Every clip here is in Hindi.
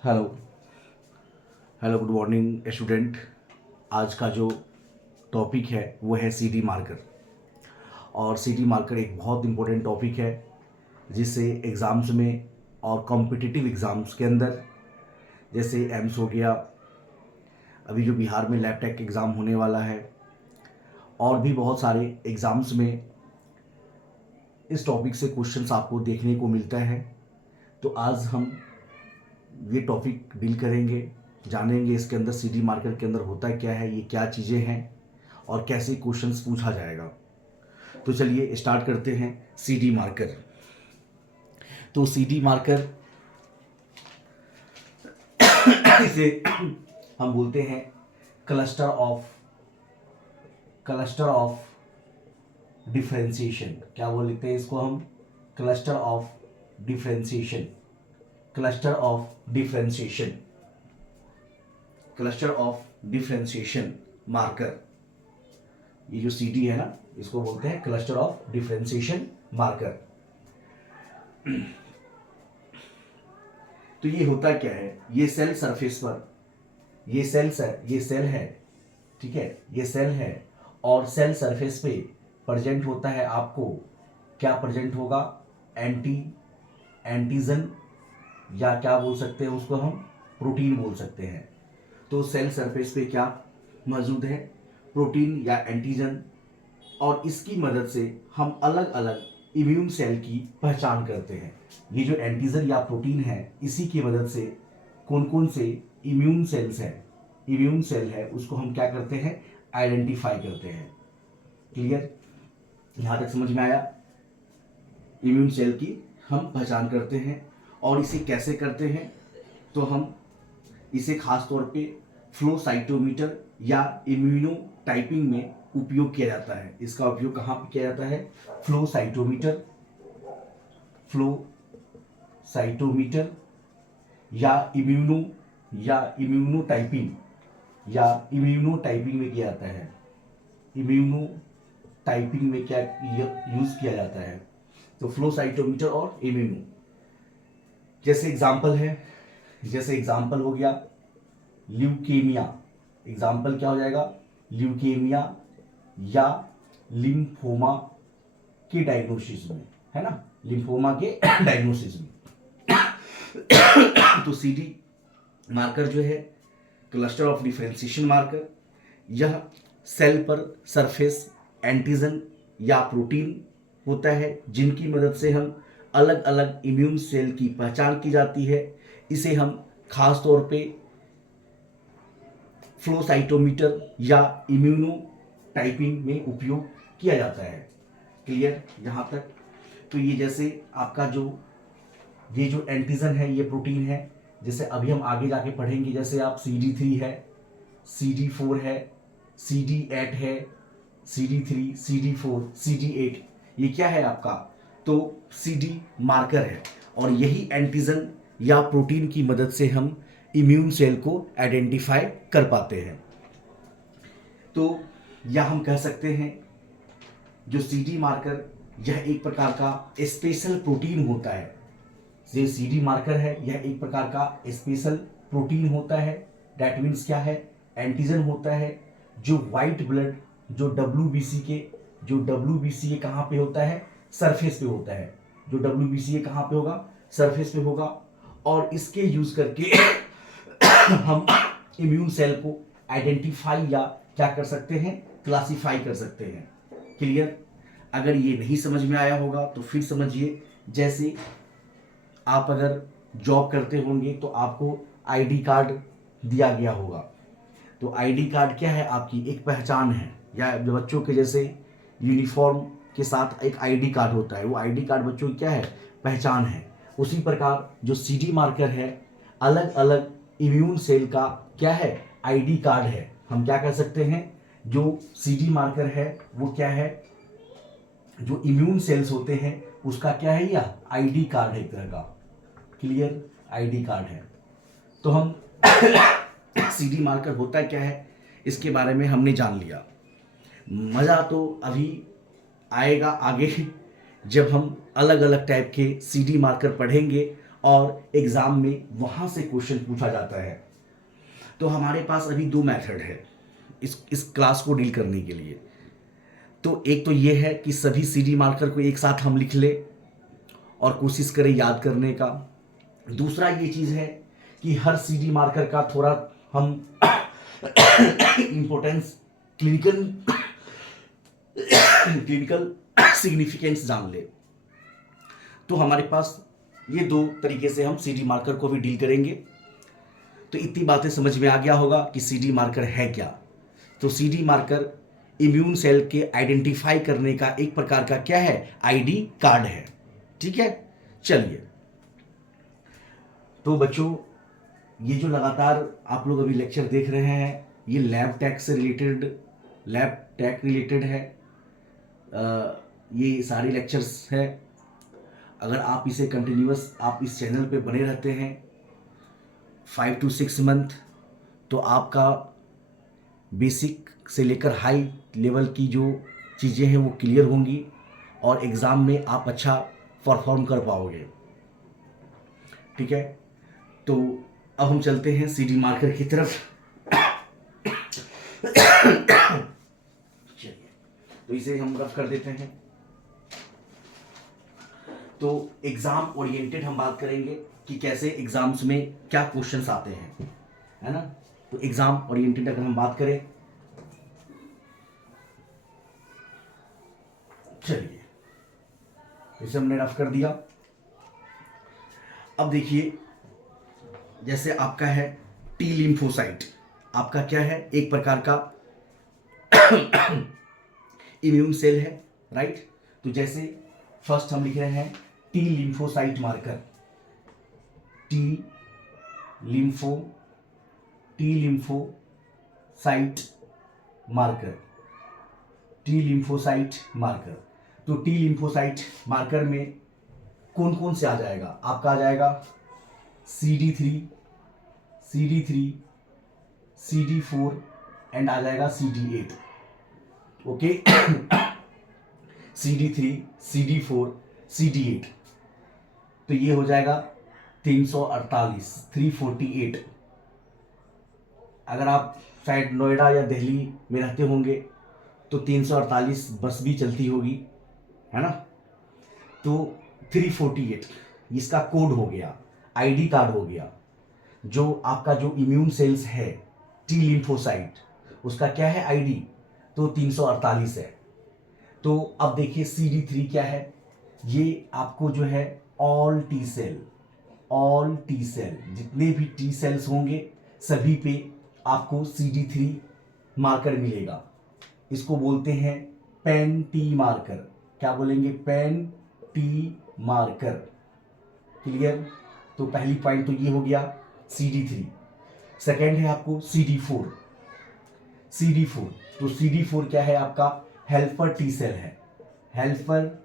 Hello hello good morning student. आज का जो टॉपिक है वो है सीडी मार्कर। और सीडी मार्कर एक बहुत इम्पोर्टेंट टॉपिक है जिससे एग्ज़ाम्स में और कॉम्पिटिटिव एग्ज़ाम्स के अंदर, जैसे एम्स हो गया, अभी जो बिहार में लैब टेक एग्ज़ाम होने वाला है, और भी बहुत सारे एग्ज़ाम्स में इस टॉपिक से क्वेश्चंस आपको देखने को मिलता है। तो आज हम ये टॉपिक डील करेंगे, जानेंगे इसके अंदर सीडी मार्कर के अंदर होता क्या है, ये क्या चीज़ें हैं और कैसे क्वेश्चंस पूछा जाएगा। तो चलिए स्टार्ट करते हैं। सीडी मार्कर, तो सीडी मार्कर इसे हम बोलते हैं क्लस्टर ऑफ डिफरेंशिएशन। क्या बोलते हैं इसको हम? Cluster of differentiation. Cluster of differentiation, cluster of differentiation marker. ये जो सीडी है ना, इसको बोलते हैं क्लस्टर ऑफ डिफरेंशिएशन मार्कर। तो ये होता क्या है? ये सेल सरफेस पर, ये सेल है, ठीक है, ये सेल है और सेल सरफेस पे प्रेजेंट होता है। आपको क्या प्रेजेंट होगा? एंटीजन, या क्या बोल सकते हैं उसको हम? प्रोटीन बोल सकते हैं। तो सेल सरफेस पे क्या मौजूद है? प्रोटीन या एंटीजन। और इसकी मदद से हम अलग अलग इम्यून सेल की पहचान करते हैं। ये जो एंटीजन या प्रोटीन है, इसी की मदद से कौन कौन से इम्यून सेल है उसको हम क्या करते हैं? आइडेंटिफाई करते हैं। क्लियर? यहां तक समझ में आया? इम्यून सेल की हम पहचान करते हैं। और इसे कैसे करते हैं? तो हम इसे खास तौर पे फ्लो साइटोमीटर या इम्यूनो टाइपिंग में उपयोग किया जाता है। इसका उपयोग कहाँ पे किया जाता है? फ्लो साइटोमीटर या इम्यूनो टाइपिंग में किया जाता है। इम्यूनो टाइपिंग में क्या यूज किया जाता है? तो फ्लो साइटोमीटर और इम्यूनो। जैसे एग्जाम्पल हो गया ल्यूकेमिया। एग्जाम्पल क्या हो जाएगा? ल्यूकेमिया या लिम्फोमा के डायग्नोसिस में, है ना, लिम्फोमा के डायग्नोसिस में। तो सीडी मार्कर जो है क्लस्टर ऑफ डिफरेंशिएशन मार्कर, यह सेल पर सरफेस एंटीजन या प्रोटीन होता है जिनकी मदद से हम अलग अलग इम्यून सेल की पहचान की जाती है। इसे हम खास तौर पे फ्लो साइटोमीटर या इम्यूनो टाइपिंग में उपयोग किया जाता है। क्लियर यहाँ तक? तो ये जैसे आपका ये जो एंटीजन है, ये प्रोटीन है। जैसे अभी हम आगे जाके पढ़ेंगे, जैसे आप CD3 है, CD4 है, CD8 है, CD3, CD4, CD8, ये क्या है आपका? तो सीडी मार्कर है। और यही एंटीजन या प्रोटीन की मदद से हम इम्यून सेल को आइडेंटिफाई कर पाते हैं। तो या हम कह सकते हैं जो सीडी मार्कर, यह एक प्रकार का स्पेशल प्रोटीन होता है। ये सीडी मार्कर है, यह एक प्रकार का स्पेशल प्रोटीन होता है। दैट मीन्स क्या है? एंटीजन होता है जो वाइट ब्लड, जो डब्ल्यूबीसी कहाँ पे होता है? सरफेस पे होता है। जो डब्ल्यूबीसी कहाँ पे होगा? सरफेस पे होगा। और इसके यूज करके हम इम्यून सेल को आइडेंटिफाई या क्या कर सकते हैं? क्लासिफाई कर सकते हैं। क्लियर? अगर ये नहीं समझ में आया होगा तो फिर समझिए। जैसे आप अगर जॉब करते होंगे तो आपको आईडी कार्ड दिया गया होगा। तो आईडी कार्ड क्या है? आपकी एक पहचान है। या बच्चों के जैसे यूनिफॉर्म के साथ एक आईडी कार्ड होता है, वो आईडी कार्ड बच्चों की क्या है? पहचान है। उसी प्रकार जो सीडी मार्कर है, अलग अलग इम्यून सेल का क्या है? आईडी कार्ड है। हम क्या कह सकते हैं? जो सीडी मार्कर है वो क्या है? जो इम्यून सेल्स होते हैं उसका क्या है? यह आईडी कार्ड है, एक तरह का। क्लियर? आईडी कार्ड है। तो हम सीडी मार्कर होता क्या है इसके बारे में हमने जान लिया। मज़ा तो अभी आएगा आगे जब हम अलग अलग टाइप के सीडी मार्कर पढ़ेंगे और एग्ज़ाम में वहाँ से क्वेश्चन पूछा जाता है। तो हमारे पास अभी दो मेथड है इस क्लास को डील करने के लिए। तो एक तो ये है कि सभी CD मार्कर को एक साथ हम लिख ले और कोशिश करें याद करने का। दूसरा ये चीज़ है कि हर CD मार्कर का थोड़ा हम इम्पोर्टेंस क्लिनिकल सिग्निफिकेंस जान ले। तो हमारे पास ये दो तरीके से हम CD मार्कर को भी डील करेंगे। तो इतनी बातें समझ में आ गया होगा कि CD मार्कर है क्या। तो CD मार्कर इम्यून सेल के आइडेंटिफाई करने का एक प्रकार का क्या है, ID कार्ड है। ठीक है, चलिए। तो बच्चों, ये जो लगातार आप लोग अभी लेक्चर देख रहे हैं, ये लैब टेक रिलेटेड है। ये सारे लेक्चर्स है। अगर आप इसे कंटिन्यूअस आप इस चैनल पे बने रहते हैं 5 to 6 मंथ, तो आपका बेसिक से लेकर हाई लेवल की जो चीज़ें हैं वो क्लियर होंगी और एग्ज़ाम में आप अच्छा परफॉर्म कर पाओगे। ठीक है, तो अब हम चलते हैं CD मार्कर की तरफ। चलिए, तो इसे हम रफ कर देते हैं। तो एग्जाम ओरिएंटेड हम बात करेंगे कि कैसे एग्जाम्स में क्या क्वेश्चंस आते हैं, है ना। तो एग्जाम ओरिएंटेड अगर हम बात करें, चलिए इसे हमने रफ कर दिया। अब देखिए, जैसे आपका है टी लिम्फोसाइट, आपका क्या है, एक प्रकार का इम्यून सेल है, राइट। तो जैसे फर्स्ट हम लिख रहे हैं T lymphocyte marker, T lymphocyte marker, T lymphocyte marker. तो टी लिम्फोसाइट मार्कर में कौन कौन से आ जाएगा, आपका आ जाएगा CD3, CD4 एंड आ जाएगा CD8। Okay, CD3, CD4, CD8। तो ये हो जाएगा 348, 348। अगर आप शायद नोएडा या दिल्ली में रहते होंगे तो 348 बस भी चलती होगी, है ना। तो 348 इसका कोड हो गया, ID कार्ड हो गया। जो आपका जो इम्यून सेल्स है टी लिम्फोसाइट, उसका क्या है ID, तो 348 है। तो अब देखिए CD3 क्या है, ये आपको जो है ऑल टी सेल, जितने भी टी सेल्स होंगे सभी पे आपको CD3 मार्कर मिलेगा। इसको बोलते हैं पेन टी मार्कर। क्या बोलेंगे, पेन टी मार्कर। क्लियर। तो पहली पॉइंट तो ये हो गया CD3। सेकेंड है आपको CD4। तो CD4 क्या है, आपका हेल्पर टी सेल है, हेल्पर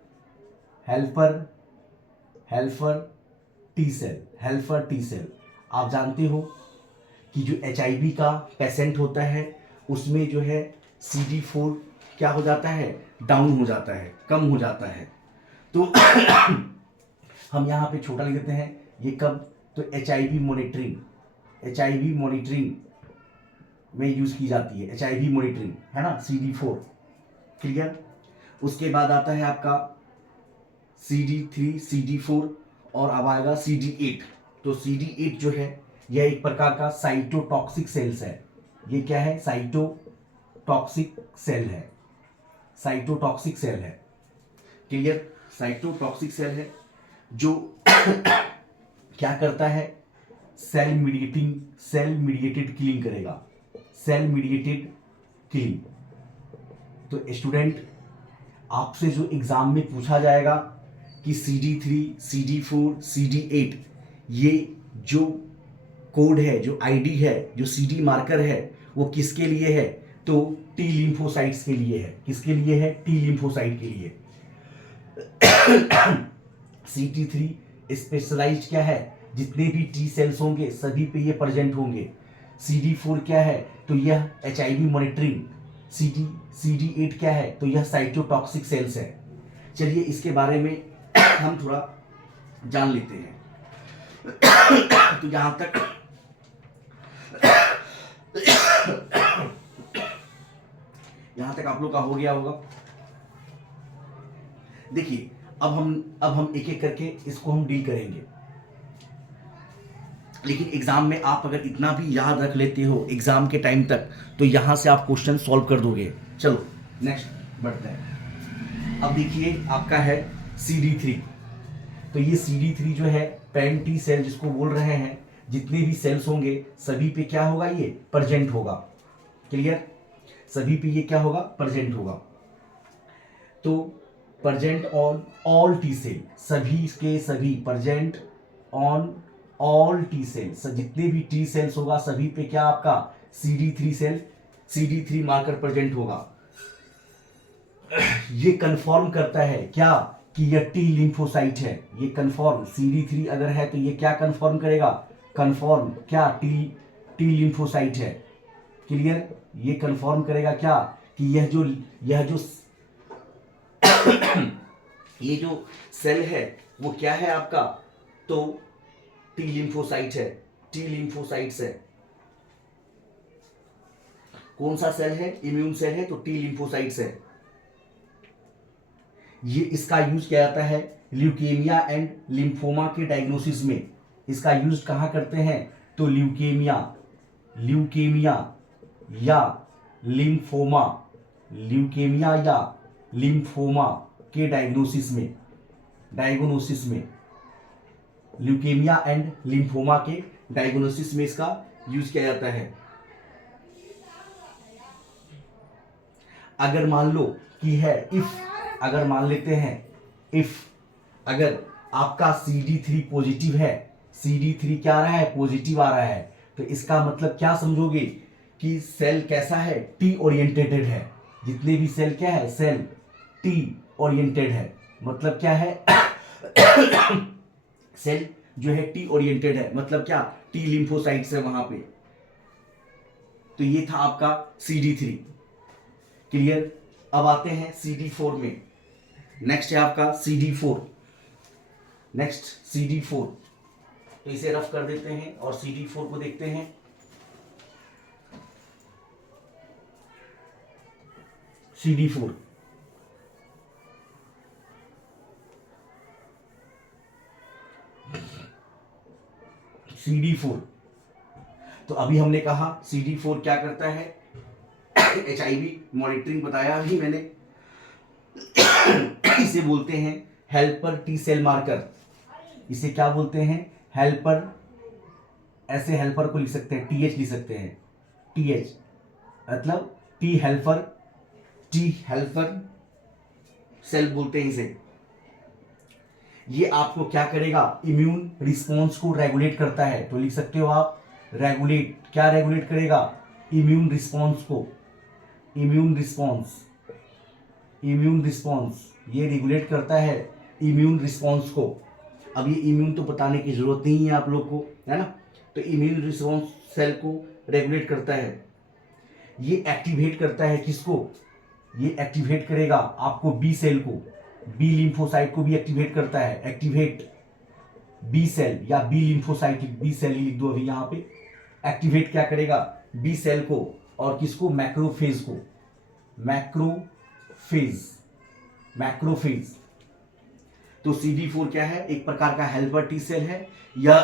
टी सेल। आप जानते हो कि जो HIV का पेशेंट होता है उसमें जो है CD4 क्या हो जाता है, डाउन हो जाता है, कम हो जाता है। तो हम यहाँ पे छोटा लिख देते हैं, ये कब, तो HIV मॉनिटरिंग में यूज की जाती है, HIV मॉनिटरिंग, है ना, CD4। क्लियर। उसके बाद आता है आपका CD3, CD4 और अब आएगा CD8। तो CD8 जो है यह एक प्रकार का साइटोटॉक्सिक सेल्स है। ये क्या है, साइटोटॉक्सिक सेल है। क्लियर। साइटोटॉक्सिक सेल है जो क्या करता है, सेल मीडिएटेड किलिंग करेगा, तो स्टूडेंट, आपसे जो एग्जाम में पूछा जाएगा कि CD3, CD4, CD8 ये जो कोड है, जो ID है, जो CD मार्कर है, वो किसके लिए है, तो टी लिम्फोसाइट्स के लिए है। किसके लिए है, टी लिम्फोसाइट के लिए। CD3 स्पेशलाइज्ड क्या है, जितने भी टी सेल्स होंगे सभी पे ये प्रेजेंट होंगे। CD4 क्या है, तो यह HIV मॉनिटरिंग। CD8 क्या है, तो यह साइटोटॉक्सिक सेल्स है। चलिए इसके बारे में हम थोड़ा जान लेते हैं। तो यहां तक आप लोग का हो गया होगा। देखिए अब हम एक एक करके इसको हम डील करेंगे, लेकिन एग्जाम में आप अगर इतना भी याद रख लेते हो एग्जाम के टाइम तक, तो यहां से आप क्वेश्चन सॉल्व कर दोगे। चलो नेक्स्ट बढ़ते हैं। अब देखिए आपका है CD3। तो ये CD3 जो है पैन टी सेल जिसको बोल रहे हैं, जितने भी सेल्स होंगे सभी पे क्या होगा, ये प्रेजेंट होगा। क्लियर? सभी पे ये क्या होगा, प्रेजेंट होगा। तो present on all T cell, सभी के सभी present on all T cells, जितने भी टी सेल्स होगा सभी पे क्या आपका CD3 cell, CD3 marker present होगा। ये कंफर्म करता है क्या कि यह टी लिम्फोसाइट है। ये कंफर्म CD3 अगर है तो ये क्या कंफर्म करेगा, कंफर्म क्या टी लिम्फोसाइट है। क्लियर? ये कंफर्म करेगा क्या कि यह जो ये जो सेल है वो क्या है आपका, तो टी लिम्फोसाइट है, टी लिम्फोसाइट्स है। कौन सा सेल है, इम्यून सेल है, तो टी लिम्फोसाइट्स है। ये इसका यूज किया जाता है ल्यूकेमिया एंड लिम्फोमा के डायग्नोसिस में। इसका यूज कहां करते हैं, तो ल्यूकेमिया या लिम्फोमा, ल्यूकेमिया या लिम्फोमा के डायग्नोसिस में ल्यूकेमिया एंड लिम्फोमा के डायग्नोसिस में इसका यूज किया जाता है। अगर मान लो कि है अगर मान लेते हैं अगर आपका CD3 पॉजिटिव है, CD3 क्या आ रहा है, पॉजिटिव आ रहा है, तो इसका मतलब क्या समझोगे कि सेल कैसा है, टी ओरिएंटेड है। जितने भी सेल क्या है, सेल टी ओरिएंटेड है। मतलब क्या है सेल जो है टी ओरिएंटेड है, मतलब क्या, टी लिम्फोसाइट्स है वहां पे। तो ये था आपका CD3। क्लियर? अब आते हैं CD4 में। नेक्स्ट है आपका CD4। तो इसे रफ कर देते हैं और CD4 को देखते हैं। CD4 तो अभी हमने कहा CD4 क्या करता है, HIV मॉनिटरिंग बताया अभी मैंने। इसे बोलते हैं हेल्पर टी सेल मार्कर। इसे क्या बोलते हैं, हेल्पर। ऐसे हेल्पर को लिख सकते हैं, TH लिख सकते हैं, TH मतलब टी हेल्पर सेल बोलते हैं इसे। ये आपको क्या करेगा, इम्यून रिस्पॉन्स को रेगुलेट करता है। तो लिख सकते हो आप रेगुलेट, क्या रेगुलेट करेगा, इम्यून रिस्पॉन्स ये रेगुलेट करता है इम्यून रिस्पॉन्स को। अब ये इम्यून तो बताने की जरूरत नहीं है आप लोग को, है ना। तो इम्यून रिस्पॉन्स सेल को रेगुलेट करता है। ये एक्टिवेट करता है किसको, ये एक्टिवेट करेगा आपको बी सेल को, बी लिम्फोसाइट को भी एक्टिवेट करता है। एक्टिवेट बी सेल या बी लिम्फोसाइट, बी सेल ही लिख दो अभी यहाँ पे। एक्टिवेट क्या करेगा, बी सेल को और किसको, मैक्रोफेज को। मैक्रोफेज। तो CD4 क्या है, एक प्रकार का हेल्पर टी सेल है या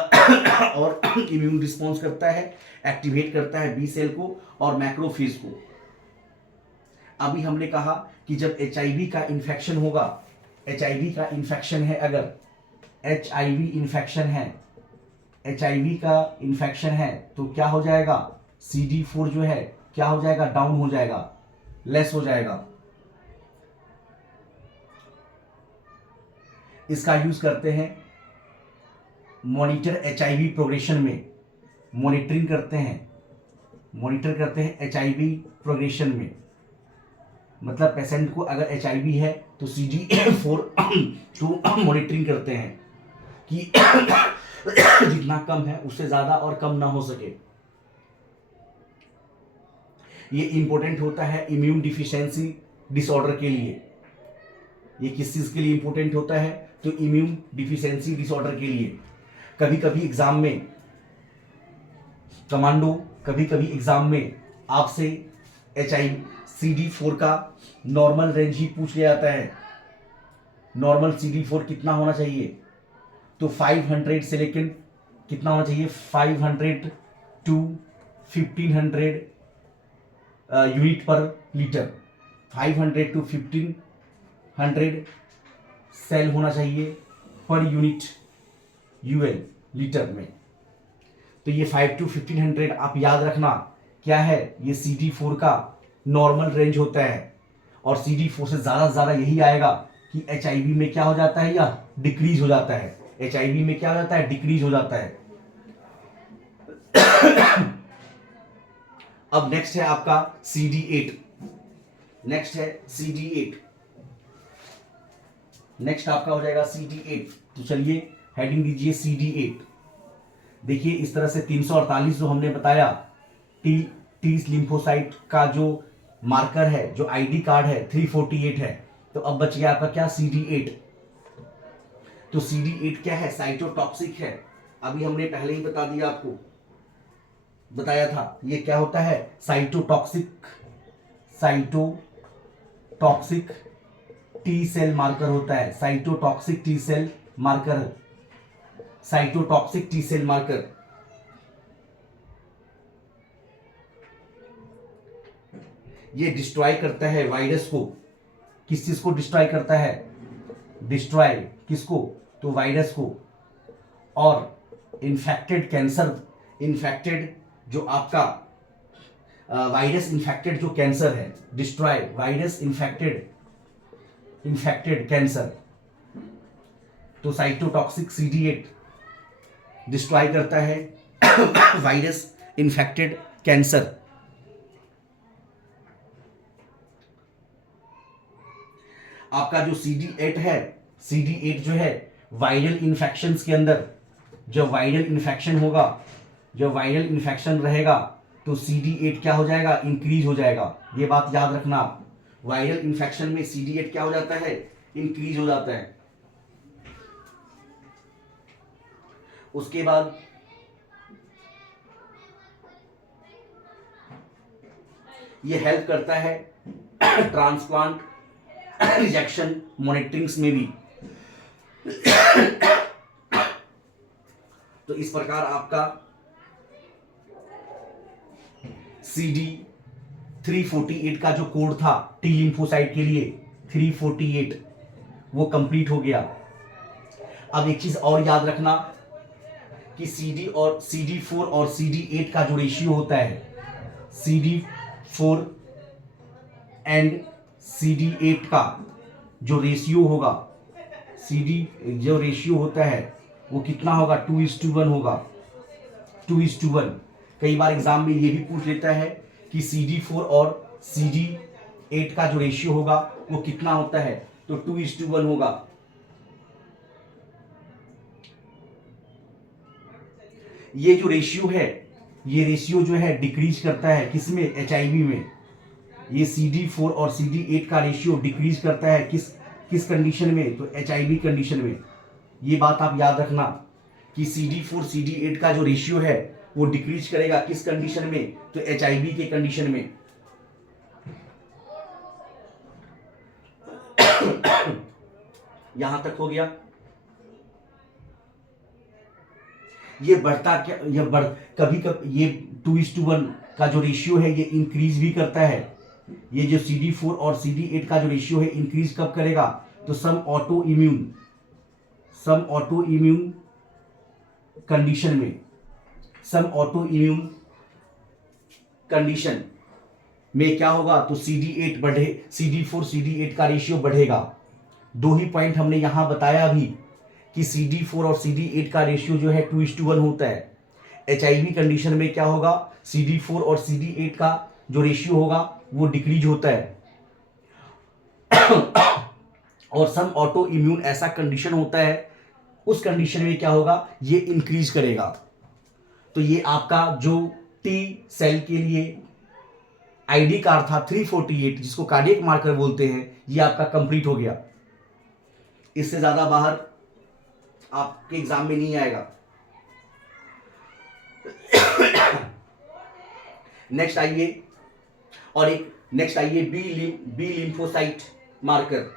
और इम्यून रिस्पॉन्स करता है, एक्टिवेट करता है बी सेल को और मैक्रोफेज को। अभी हमने कहा कि जब HIV का इन्फेक्शन होगा, HIV का इन्फेक्शन है, अगर HIV इन्फेक्शन है तो क्या हो जाएगा, CD4 जो है क्या हो जाएगा, डाउन हो जाएगा, लेस हो जाएगा। इसका यूज करते हैं मॉनिटर HIV प्रोग्रेशन में, मॉनिटर करते हैं HIV प्रोग्रेशन में। मतलब पेशेंट को अगर HIV है तो CD4 तो मॉनिटरिंग करते हैं कि जितना कम है उससे ज्यादा और कम ना हो सके। ये इंपॉर्टेंट होता है इम्यून डिफिशियंसी डिसऑर्डर के लिए। ये किस चीज के लिए इंपॉर्टेंट होता है, तो इम्यून डिफिशियंसी डिसऑर्डर के लिए। कभी कभी एग्जाम में कमांडो, कभी कभी एग्जाम में आपसे CD4 का नॉर्मल रेंज ही पूछ लिया जाता है। नॉर्मल CD4 कितना होना चाहिए, तो 500 से लेकिन कितना होना चाहिए, 500 to 1500 यूनिट पर लीटर, 500 to 1500 सेल होना चाहिए पर यूनिट यूएल लीटर में। तो ये 5 to 1500 आप याद रखना क्या है, ये CD4 का नॉर्मल रेंज होता है। और CD4 से ज़्यादा यही आएगा कि HIV में क्या हो जाता है, या डिक्रीज हो जाता है। HIV में क्या हो जाता है, डिक्रीज हो जाता है। अब नेक्स्ट है आपका CD8। नेक्स्ट है CD8। नेक्स्ट आपका हो जाएगा CD8। तो चलिए हेडिंग दीजिए CD8। देखिए इस तरह से 348 जो हमने बताया टी लिम्फोसाइट का जो मार्कर है, जो आईडी कार्ड है 348 है। तो अब बच गया आपका क्या, CD8। तो CD8 क्या है, साइटोटॉक्सिक है। अभी हमने पहले ही बता दिया, आपको बताया था ये क्या होता है, साइटोटॉक्सिक टी सेल मार्कर होता है। साइटोटॉक्सिक टी सेल मार्कर ये डिस्ट्रॉय करता है वायरस को। किस चीज को डिस्ट्रॉय करता है, डिस्ट्रॉय किसको, तो वायरस को। और इन्फेक्टेड जो आपका वायरस इन्फेक्टेड जो कैंसर है, डिस्ट्रॉय वायरस इन्फेक्टेड कैंसर। तो साइटोटॉक्सिक CD8 डिस्ट्रॉय करता है वायरस इन्फेक्टेड कैंसर। आपका जो CD8 है, CD8 जो है वायरल इन्फेक्शंस के अंदर, जब वायरल इन्फेक्शन होगा, जब वायरल इन्फेक्शन रहेगा तो CD8 क्या हो जाएगा, इंक्रीज हो जाएगा। ये बात याद रखना आप। वायरल इन्फेक्शन में CD8 क्या हो जाता है, इंक्रीज हो जाता है। उसके बाद ये हेल्प करता है ट्रांसप्लांट रिजेक्शन मॉनिटरिंग्स में भी। तो इस प्रकार आपका CD348 का जो कोड था टी लिम्फोसाइट के लिए 348 वो कंप्लीट हो गया। अब एक चीज और याद रखना कि CD4 और CD8 का जो रेशियो होता है, CD4 एंड CD8 का जो रेशियो होगा, जो रेशियो होता है वो कितना होगा, 2:1 होगा, 2:1। कई बार एग्जाम में ये भी पूछ लेता है कि CD4 और CD8 का जो रेशियो होगा वो कितना होता है, तो 2:1 होगा। ये जो रेशियो है, ये रेशियो जो है डिक्रीज करता है किसमें, HIV में। ये CD4 और CD8 का रेशियो डिक्रीज करता है किस कंडीशन में, तो HIV कंडीशन में। ये बात आप याद रखना कि CD4 CD8 का जो रेशियो है वो डिक्रीज करेगा किस कंडीशन में, तो HIV के कंडीशन में। यहां तक हो गया। ये बढ़ता क्या, कभी ये 2:1 का जो रेशियो है ये इंक्रीज भी करता है। ये जो CD4 और CD8 का जो रेशियो है इंक्रीज कब करेगा, तो सम ऑटो इम्यून कंडीशन में, सम ऑटो इम्यून कंडीशन में क्या होगा, तो CD4 CD8 का रेशियो बढ़ेगा। दो ही पॉइंट हमने यहां बताया भी कि CD4 और CD8 का रेशियो जो है 2:1 होता है। HIV कंडीशन में क्या होगा, CD4 और CD8 का जो रेशियो होगा वो डिक्रीज होता है। और सम ऑटो इम्यून ऐसा कंडीशन होता है, उस कंडीशन में क्या होगा, ये इंक्रीज करेगा। तो ये आपका जो टी सेल के लिए आईडी कार्ड था 348, जिसको कार्डियक मार्कर बोलते हैं, ये आपका कंप्लीट हो गया। इससे ज्यादा बाहर आपके एग्जाम में नहीं आएगा। नेक्स्ट आइए, और एक नेक्स्ट आइए बी लिम्फोसाइट मार्कर।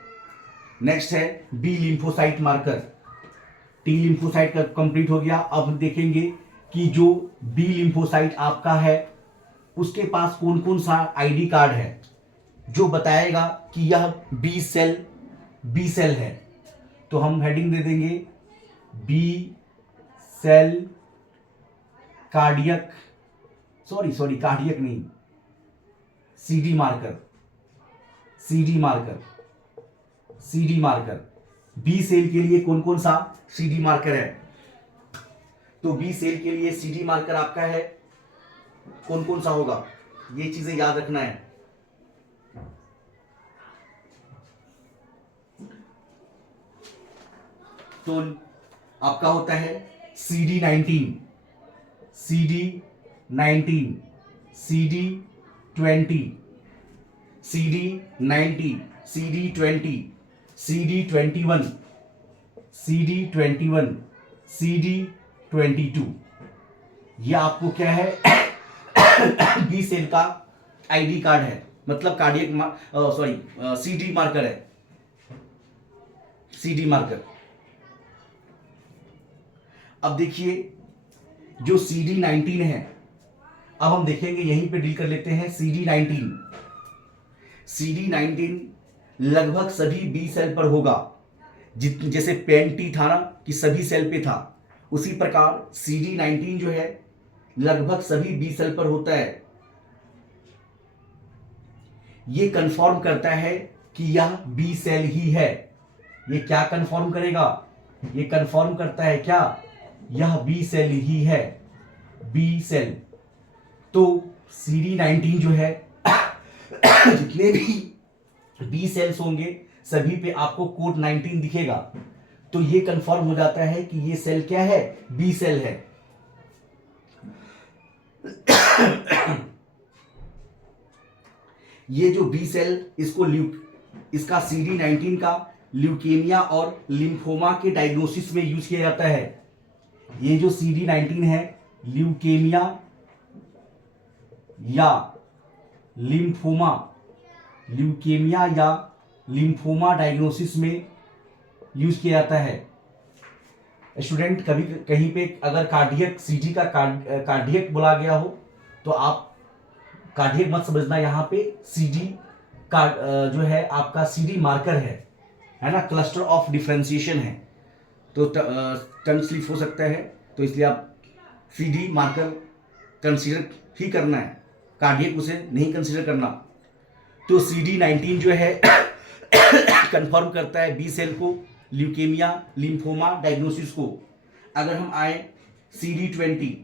नेक्स्ट है B lymphocyte marker. T lymphocyte का कंप्लीट हो गया। अब हम देखेंगे कि जो बी लिम्फोसाइट आपका है उसके पास कौन कौन सा आईडी कार्ड है जो बताएगा कि यह बी सेल है। तो हम हेडिंग दे देंगे B cell cardiac, sorry cardiac नहीं, सीडी मार्कर। बी सेल के लिए कौन कौन सा सीडी मार्कर है? तो बी सेल के लिए सीडी मार्कर आपका है कौन कौन सा होगा, ये चीजें याद रखना है। तो आपका होता है CD19, CD19, CD20, CD90, CD20, CD21, CD21, CD22। ये आपको क्या है बी सेल का आईडी कार्ड है, मतलब कार्डियक सीडी मार्कर है, सीडी मार्कर। अब देखिए जो CD19 है, अब हम देखेंगे यहीं पे डील कर लेते हैं CD19। CD19 लगभग सभी बी सेल पर होगा, जैसे पेंटी था ना कि सभी सेल पे था, उसी प्रकार CD19 जो है लगभग सभी बी सेल पर होता है। ये कंफर्म करता है कि यह बी सेल ही है। ये क्या कंफर्म करेगा? ये कंफर्म करता है क्या? यह बी सेल ही है, बी सेल। तो CD19 जो है जितने भी बी सेल्स होंगे सभी पे आपको कोड 19 दिखेगा। तो ये कंफर्म हो जाता है कि ये सेल क्या है? बी सेल है। ये जो बी सेल इसका CD19 का ल्यूकेमिया और लिम्फोमा के डायग्नोसिस में यूज किया जाता है। ये जो CD19 है ल्यूकेमिया या लिम्फोमा डायग्नोसिस में यूज किया जाता है। स्टूडेंट कभी कहीं पे अगर कार्डियक सीडी का कार्डियक बोला गया हो तो आप कार्डियक मत समझना, यहाँ पे सीडी का जो है आपका सीडी मार्कर है ना, क्लस्टर ऑफ डिफरेंशिएशन है, तो टंग स्लिप हो सकता है, तो इसलिए आप सीडी मार्कर कंसीडर ही करना है, कार्डियक उसे नहीं कंसीडर करना। तो CD19 जो है कंफर्म करता है बी सेल को, ल्यूकेमिया लिम्फोमा डायग्नोसिस को। अगर हम आए CD20,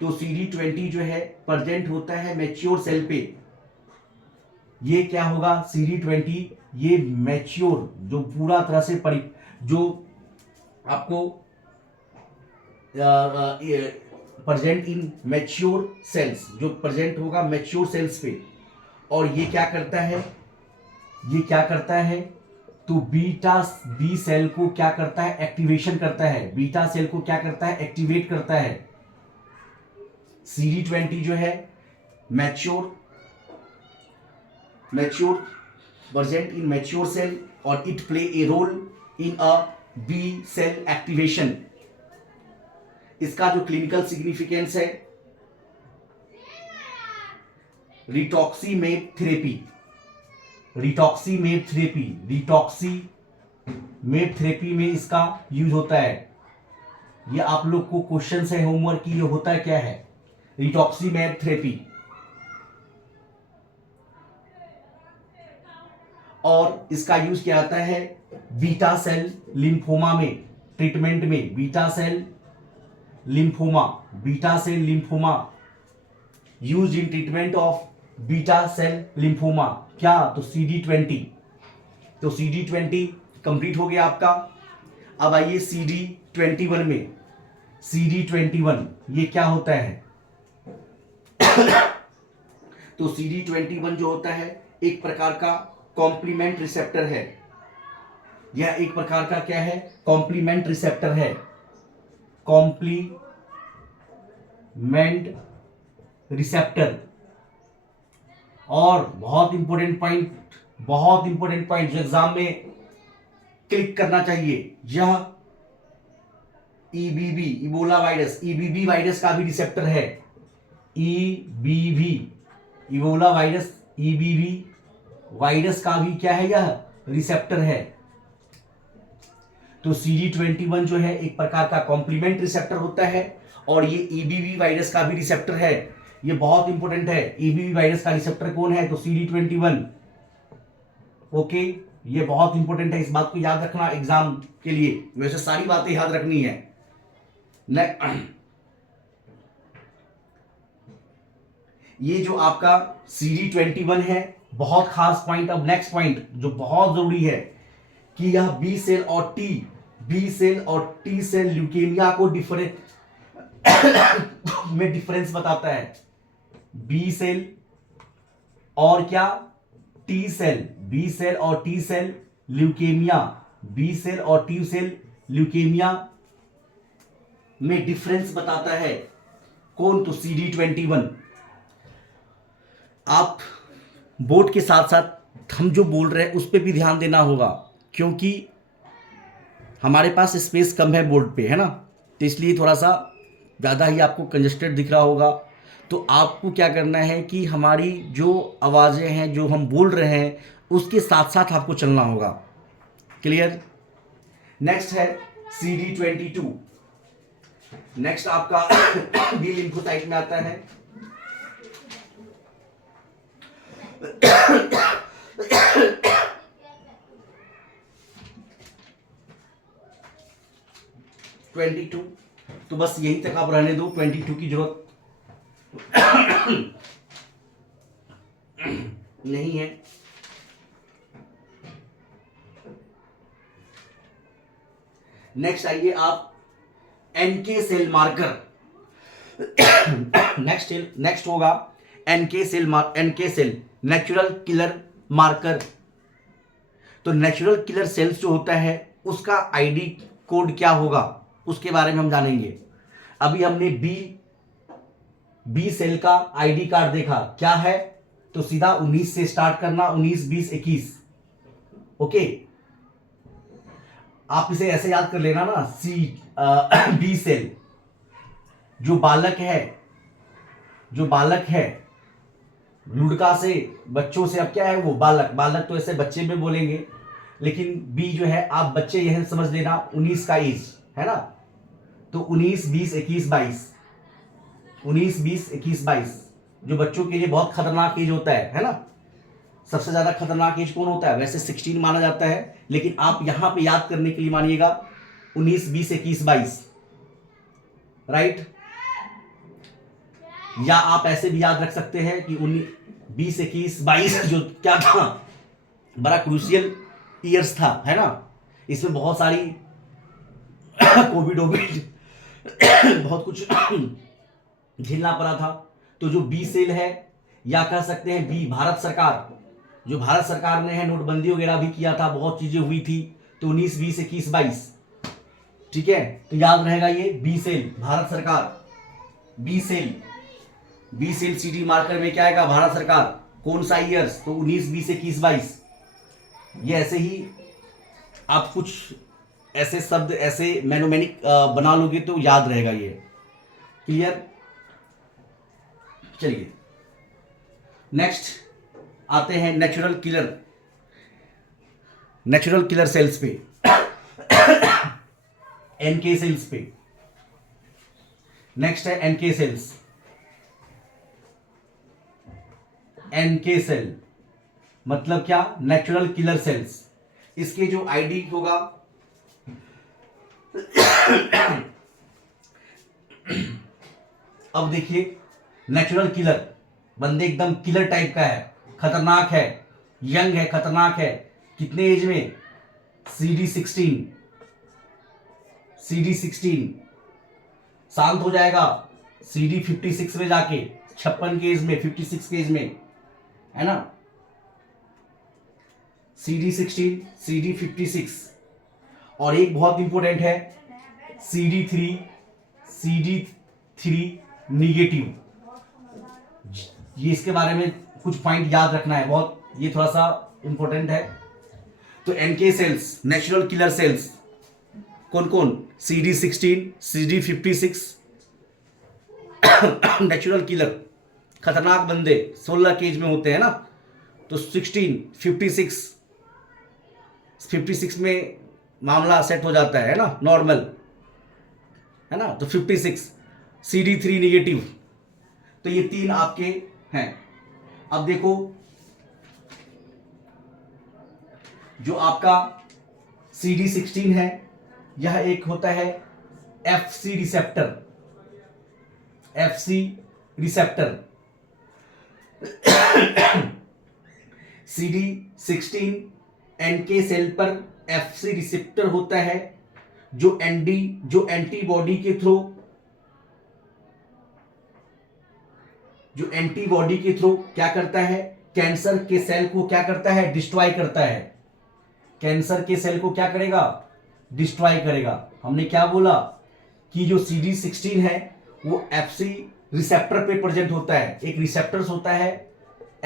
तो CD20 जो है प्रेजेंट होता है मैच्योर सेल पे। ये क्या होगा? CD20 ये मैच्योर जो पूरा तरह से जो आपको प्रेजेंट इन मैच्योर सेल्स, जो प्रेजेंट होगा मैच्योर सेल्स पे। और ये क्या करता है? तो बी सेल को क्या करता है? एक्टिवेशन करता है। बीटा सेल को क्या करता है? एक्टिवेट करता है। CD20 जो है mature present in mature cell और it play a role in a B cell activation. इसका जो क्लिनिकल सिग्निफिकेंस है, रिटॉक्सीमेब थेरेपी में इसका यूज होता है। ये आप लोग को क्वेश्चन है होमवर्क की, ये होता क्या है? Rituximab therapy. और इसका यूज किया जाता है बीटा सेल लिम्फोमा में, ट्रीटमेंट में। Beta cell lymphoma use in treatment of beta cell lymphoma. क्या? तो CD20। तो CD20 कंप्लीट हो गया आपका। अब आइए CD21 में। CD21 ये क्या होता है? तो CD21 जो होता है एक प्रकार का कॉम्प्लीमेंट रिसेप्टर है। यह एक प्रकार का क्या है? कॉम्प्लीमेंट रिसेप्टर है। कॉम्प्लीमेंट रिसेप्टर और बहुत इंपॉर्टेंट पॉइंट जो एग्जाम में क्लिक करना चाहिए, यह EBV Ebola virus, EBV virus का भी रिसेप्टर है। EBV Ebola virus, EBV virus का भी क्या है, यह रिसेप्टर है। तो CD21 जो है एक प्रकार का कॉम्प्लीमेंट रिसेप्टर होता है और ये ईबीवी वायरस का भी रिसेप्टर है। ये बहुत इंपॉर्टेंट है। ईबीवी वायरस का रिसेप्टर कौन है, तो CD21। ओके, ये बहुत इंपॉर्टेंट है, इस बात को याद रखना एग्जाम के लिए। वैसे सारी बातें याद रखनी है। ये जो आपका CD21 है, बहुत खास पॉइंट। अब नेक्स्ट पॉइंट जो बहुत जरूरी है कि यह बी सेल और टी सेल ल्यूकेमिया को डिफरेंस बताता है। बी सेल और क्या, टी सेल, बी सेल और T cell leukaemia, B cell और टी सेल ल्यूकेमिया में डिफरेंस बताता है। कौन, तो CD21। आप बोर्ड के साथ साथ हम जो बोल रहे हैं उस पर भी ध्यान देना होगा, क्योंकि हमारे पास स्पेस कम है बोर्ड पे, है ना, तो इसलिए थोड़ा सा ज़्यादा ही आपको कंजस्टेड दिख रहा होगा। तो आपको क्या करना है कि हमारी जो आवाज़ें हैं जो हम बोल रहे हैं उसके साथ साथ आपको चलना होगा। क्लियर। नेक्स्ट है CD22। नेक्स्ट आपका बी लिम्फोसाइट में आता है। (22) तो बस यहीं तक आप रहने दो, 22 की जरूरत नहीं है। नेक्स्ट आइए आप एनके सेल मार्कर। नेक्स्ट होगा NK cell natural killer marker. तो नेचुरल किलर सेल्स जो होता है उसका आईडी कोड क्या होगा उसके बारे में हम जानेंगे। अभी हमने बी सेल का आईडी कार्ड देखा, क्या है, तो सीधा 19 से स्टार्ट करना, 19, 20, 21। ओके, आप इसे ऐसे याद कर लेना ना, बी सेल जो बालक है लुड़का से, बच्चों से, अब क्या है वो बालक तो ऐसे बच्चे में बोलेंगे, लेकिन बी जो है आप बच्चे यह समझ लेना 19 का एज है ना। तो 19, 20, 21, 22, 19, 20, 21, 22 जो बच्चों के लिए बहुत खतरनाक एज होता है ना। सबसे ज्यादा खतरनाक एज कौन होता है, वैसे 16 माना जाता है, लेकिन आप यहां पे याद करने के लिए मानिएगा 19, 20, 21, 22, राइट। या आप ऐसे भी याद रख सकते हैं कि 20, 21, 22 जो क्या था, बड़ा क्रूशियल ईयर्स था, है ना। इसमें बहुत सारी कोविड बहुत कुछ झेलना पड़ा था। तो जो बी सेल है, या कह सकते हैं बी भारत सरकार ने है नोटबंदी वगैरह भी किया था, बहुत चीजें हुई थी। तो 19, 20, 21, 22, ठीक है, तो याद रहेगा ये बी सेल भारत सरकार। बी सेल सिटी मार्कर में क्या आएगा, भारत सरकार। कौन सा ईयर्स, तो 19, 20, 21, 22। ये ऐसे ही आप कुछ ऐसे शब्द ऐसे मैनोमैनिक बना लोगे तो याद रहेगा ये। क्लियर। चलिए नेक्स्ट आते हैं नेचुरल किलर सेल्स पे, एनके सेल्स पे। नेक्स्ट है एनके सेल मतलब क्या, नेचुरल किलर सेल्स। इसके जो आईडी होगा अब देखिए, नेचुरल किलर बंदे एकदम किलर टाइप का है, खतरनाक है, यंग है, खतरनाक है। कितने एज में, CD16 शांत हो जाएगा CD56 में जाके, 56 के एज में, 56 के एज में, है ना। CD16, CD56 और एक बहुत इंपॉर्टेंट है CD3 नेगेटिव। ये इसके बारे में कुछ पॉइंट याद रखना है बहुत, ये थोड़ा सा इंपॉर्टेंट है। तो NK cells natural killer sales कौन कौन, CD16, CD56 नेचुरल किलर, खतरनाक बंदे 16 केज में होते हैं ना, तो 16, 56 में मामला सेट हो जाता है ना, नॉर्मल है ना। तो 56, CD3 निगेटिव, तो ये 3 आपके हैं। अब देखो जो आपका CD16 है, यह एक होता है FC receptor, FC receptor. CD16 NK cell पर FC रिसेप्टर होता है, जो एंटीबॉडी के थ्रू क्या करता है, कैंसर के सेल को क्या करता है, डिस्ट्रॉय करता है। कैंसर के सेल को क्या करेगा, डिस्ट्रॉय करेगा। हमने क्या बोला कि जो CD16 है वो FC रिसेप्टर पे प्रेजेंट होता है। एक रिसेप्टर्स होता है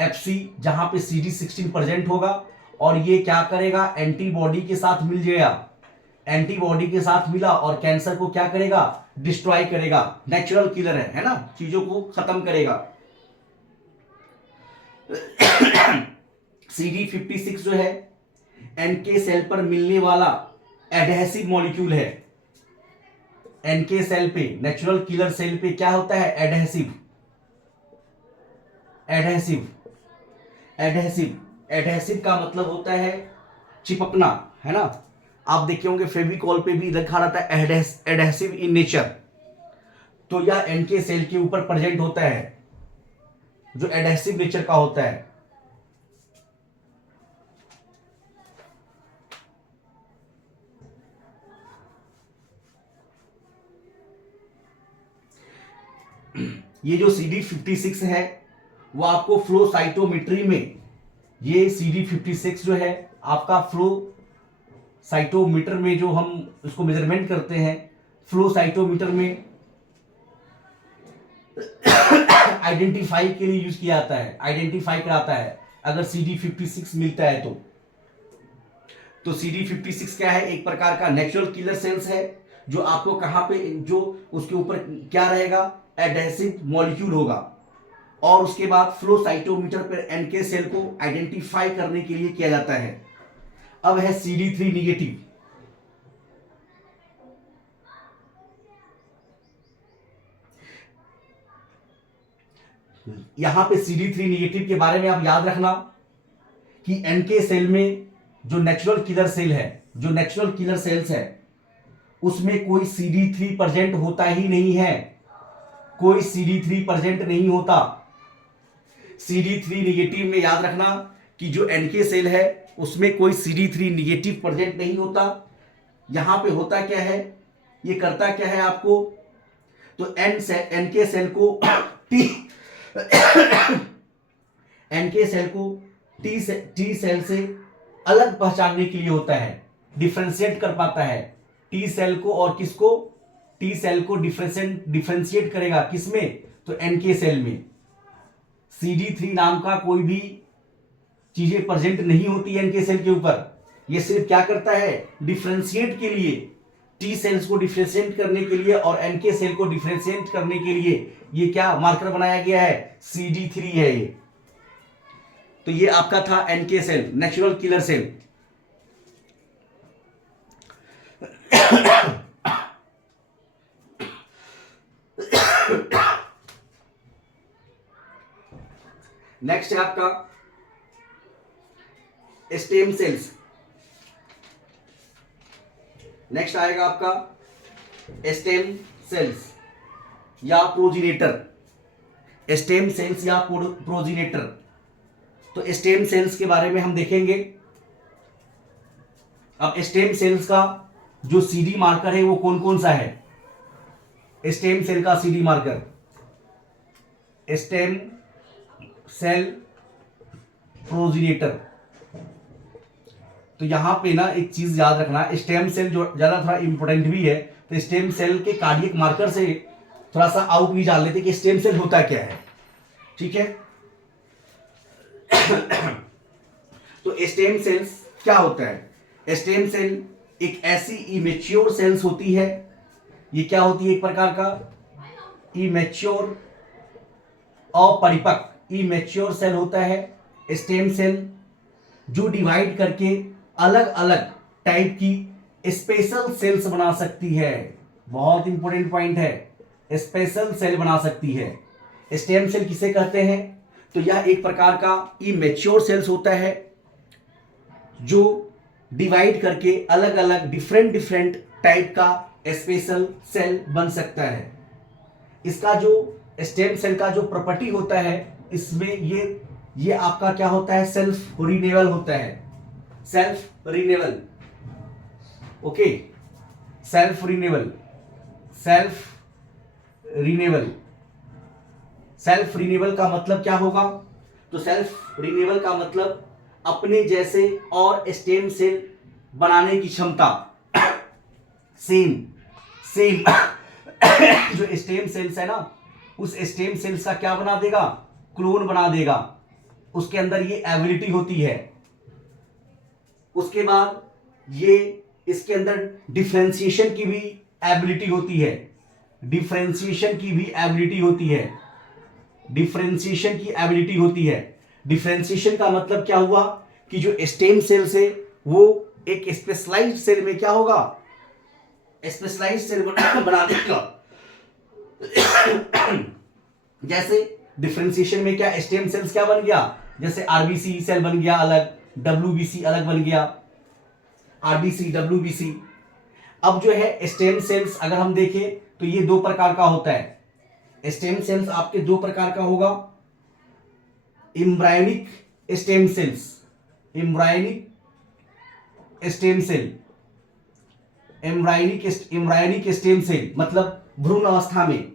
FC जहां पे CD16 प्रेजेंट होगा, और ये क्या करेगा, एंटीबॉडी के साथ मिल जाएगा, एंटीबॉडी के साथ मिला और कैंसर को क्या करेगा, डिस्ट्रॉय करेगा। नेचुरल किलर है ना, चीजों को खत्म करेगा। CD56 जो है NK सेल पर मिलने वाला एडहेसिव मॉलिक्यूल है। NK सेल पे, नेचुरल किलर सेल पे क्या होता है, एडहेसिव। एडहेसिव का मतलब होता है चिपकना, है ना। आप देखे होंगे फेविकॉल पे भी लिखा रहता है एडहेसिव इन नेचर, तो यह NK सेल के ऊपर प्रेजेंट होता है, जो एडहेसिव नेचर का होता है। ये जो CD56 है वो आपको फ्लो साइटोमेट्री में, ये CD56 जो है आपका फ्लो साइटोमीटर में, जो हम उसको मेजरमेंट करते हैं, फ्लो साइटोमीटर में आइडेंटिफाई के लिए यूज किया जाता है, आइडेंटिफाई कराता है अगर CD56 मिलता है तो CD56 क्या है, एक प्रकार का नेचुरल किलर सेल्स है, जो आपको कहां पे, जो उसके ऊपर क्या रहेगा, एडहेसिव मॉलिक्यूल होगा, और उसके बाद फ्लो साइटोमीटर पर NK सेल को आइडेंटिफाई करने के लिए किया जाता है। अब है CD3 निगेटिव। यहां पे CD3 निगेटिव के बारे में आप याद रखना कि NK सेल में जो नेचुरल किलर सेल है, जो नेचुरल किलर सेल्स है, उसमें कोई CD3 प्रेजेंट होता ही नहीं है, कोई CD3 प्रेजेंट नहीं होता। CD3 निगेटिव में याद रखना कि जो NK सेल है उसमें कोई CD3 निगेटिव प्रेजेंट नहीं होता। यहां पे होता क्या है, ये करता क्या है आपको, तो NK सेल को NK सेल को T सेल से अलग पहचानने के लिए होता है, डिफरेंशिएट कर पाता है T सेल को, और किसको, T सेल को डिफरेंशिएट करेगा किसमें, तो NK सेल में। CD3 नाम का कोई भी चीजें प्रेजेंट नहीं होती है NK सेल के ऊपर, ये सिर्फ क्या करता है, डिफरेंशिएट के लिए, T सेल्स को डिफरेंशिएट करने के लिए और NK सेल को डिफरेंशिएट करने के लिए ये क्या मार्कर बनाया गया है, CD3 है ये। तो ये आपका था NK cell, natural killer cell. Next है आपका स्टेम सेल्स। नेक्स्ट आएगा आपका स्टेम सेल्स या प्रोजिनेटर, स्टेम सेल्स या प्रोजिनेटर। तो स्टेम सेल्स के बारे में हम देखेंगे। अब स्टेम सेल्स का जो CD मार्कर है वो कौन कौन सा है, स्टेम सेल का CD marker, stem cell progenitor. तो यहां पे ना एक चीज याद रखना, स्टेम सेल जो ज्यादा थोड़ा इंपॉर्टेंट भी है, तो स्टेम सेल के कार्डियक मार्कर से थोड़ा सा आउट भी जान लेते कि स्टेम सेल होता क्या है, ठीक है। तो स्टेम सेल्स क्या होता है? स्टेम सेल एक ऐसी इमेच्योर सेल्स होती है, ये क्या होती है? एक प्रकार का इमेच्योर, अपरिपक्व इमेच्योर सेल होता है स्टेम सेल, जो डिवाइड करके अलग अलग टाइप की स्पेशल सेल्स बना सकती है। बहुत इंपॉर्टेंट पॉइंट है, स्पेशल सेल बना सकती है। स्टेम सेल किसे कहते हैं? तो यह एक प्रकार का इमेच्योर सेल्स होता है जो डिवाइड करके अलग अलग डिफरेंट डिफरेंट टाइप का स्पेशल सेल बन सकता है। इसका जो स्टेम सेल का जो प्रॉपर्टी होता है, इसमें ये आपका क्या होता है? सेल्फ रिन्यूअल होता है। Self renewal, okay, self renewal, self renewal. Self renewal का मतलब क्या होगा? तो सेल्फ रिन्यूअल का मतलब अपने जैसे और स्टेम सेल बनाने की क्षमता। सेम सेम जो स्टेम सेल्स है ना, उस स्टेम सेल्स का क्या बना देगा? क्लोन बना देगा। उसके अंदर ये एबिलिटी होती है। उसके बाद ये इसके अंदर डिफरेंशिएशन की भी एबिलिटी होती है। डिफरेंशिएशन की भी एबिलिटी होती है। डिफरेंशिएशन की एबिलिटी होती है। डिफरेंशिएशन का मतलब क्या हुआ कि जो स्टेम सेल से वो एक स्पेशलाइज्ड सेल में क्या होगा? स्पेशलाइज्ड सेल बना देगा। जैसे डिफरेंशिएशन में क्या स्टेम सेल्स क्या बन गया? जैसे आरबीसी सेल बन गया अलग, डब्ल्यूबीसी अलग बन गया, आरबीसी डब्ल्यूबीसी। अब जो है स्टेम सेल्स अगर हम देखें तो ये दो प्रकार का होता है। स्टेम सेल्स आपके दो प्रकार का होगा, embryonic stem cells, embryonic stem cell, embryonic stem cell मतलब भ्रूण अवस्था में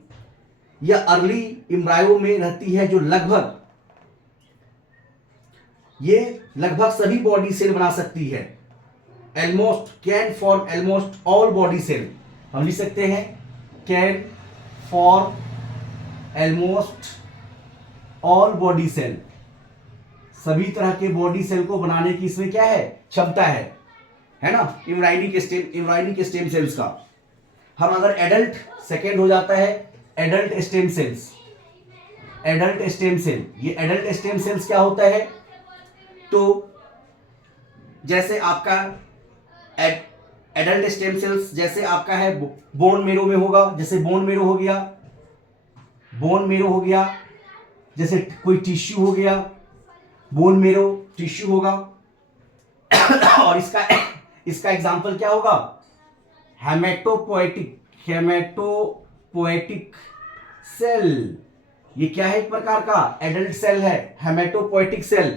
या अर्ली एम्ब्रायो में रहती है, जो लगभग सभी बॉडी सेल बना सकती है। Almost can form almost all body cell, हम लिख सकते हैं can form almost all body cell. सभी तरह के बॉडी सेल को बनाने की इसमें क्या है? क्षमता है ना, एम्ब्रायोनिक स्टेम सेल्स का। हम अगर एडल्ट, सेकेंड हो जाता है adult stem cells. Adult stem cell, ये एडल्ट स्टेम सेल्स क्या होता है? तो जैसे आपका एडल्ट स्टेम सेल्स जैसे आपका है बोन मेरो में होगा, जैसे बोन मेरो हो गया, बोन मेरो हो गया, जैसे कोई टिश्यू हो गया, बोन मेरो टिश्यू होगा। और इसका एग्जांपल क्या होगा? Haematopoietic cell. ये क्या है? एक प्रकार का एडल्ट सेल है, हेमेटोपोएटिक सेल।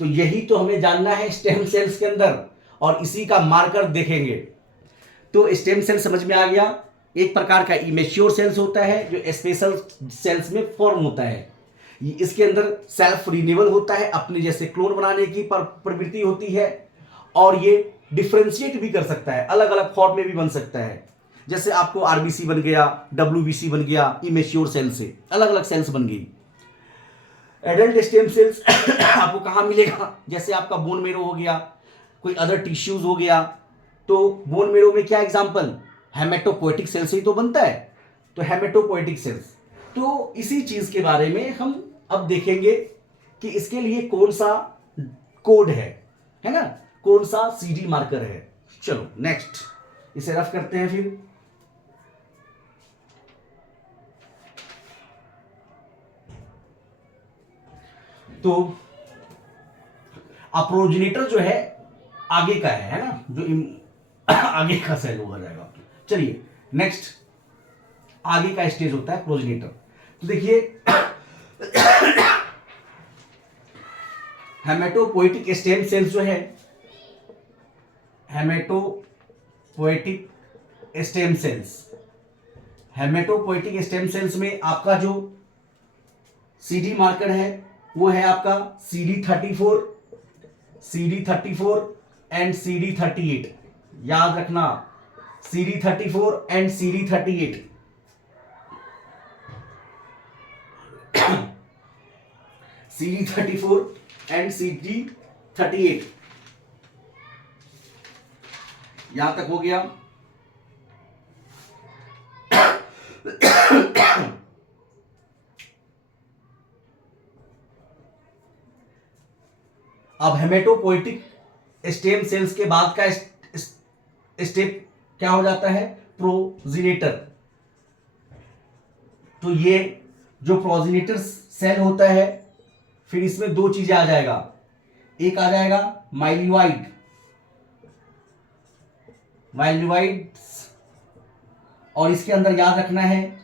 तो यही तो हमें जानना है स्टेम सेल्स के अंदर, और इसी का मार्कर देखेंगे। तो स्टेम सेल समझ में आ गया, एक प्रकार का इमेच्योर सेल्स होता है जो स्पेशल सेल्स में फॉर्म होता है। इसके अंदर सेल्फ रिन्यूअल होता है, अपने जैसे क्लोन बनाने की प्रवृत्ति होती है, और ये डिफरेंशिएट भी कर सकता है, अलग अलग फॉर्म में भी बन सकता है। जैसे आपको आरबीसी बन गया, डब्ल्यूबीसी बन गया, इमेच्योर सेल से अलग अलग सेल्स बन गई। एडल्ट स्टेम सेल्स आपको कहां मिलेगा? जैसे आपका बोन मेरो हो गया, कोई अदर टिश्यूज हो गया। तो बोन मेरो में क्या एग्जांपल? हेमेटोपोएटिक सेल से ही तो बनता है, तो हेमेटोपोएटिक सेल्स। तो इसी चीज के बारे में हम अब देखेंगे कि इसके लिए कौन सा कोड है ना, कौन सा सीडी मार्कर है। चलो नेक्स्ट इसे रफ करते हैं फिर। तो अप्रोजिनेटर जो है आगे का है ना, जो आगे का सेल हो जाएगा। चलिए नेक्स्ट, आगे का स्टेज होता है प्रोजेनेटर। तो देखिए हेमेटोपोएटिक स्टेम सेल्स जो है, haematopoietic stem cells, haematopoietic stem cells में आपका जो सीडी मार्कर है वो है आपका CD34 एंड CD38। याद रखना, CD34 and CD38। CD34 and CD38। यहां तक हो गया। अब हेमेटोपोइटिक स्टेम सेल्स के बाद का स्टेप क्या हो जाता है? प्रोजिनेटर। तो ये जो प्रोजिनेटर सेल होता है, फिर इसमें दो चीजें आ जाएगा। एक आ जाएगा माइल्यूआइड, और इसके अंदर याद रखना है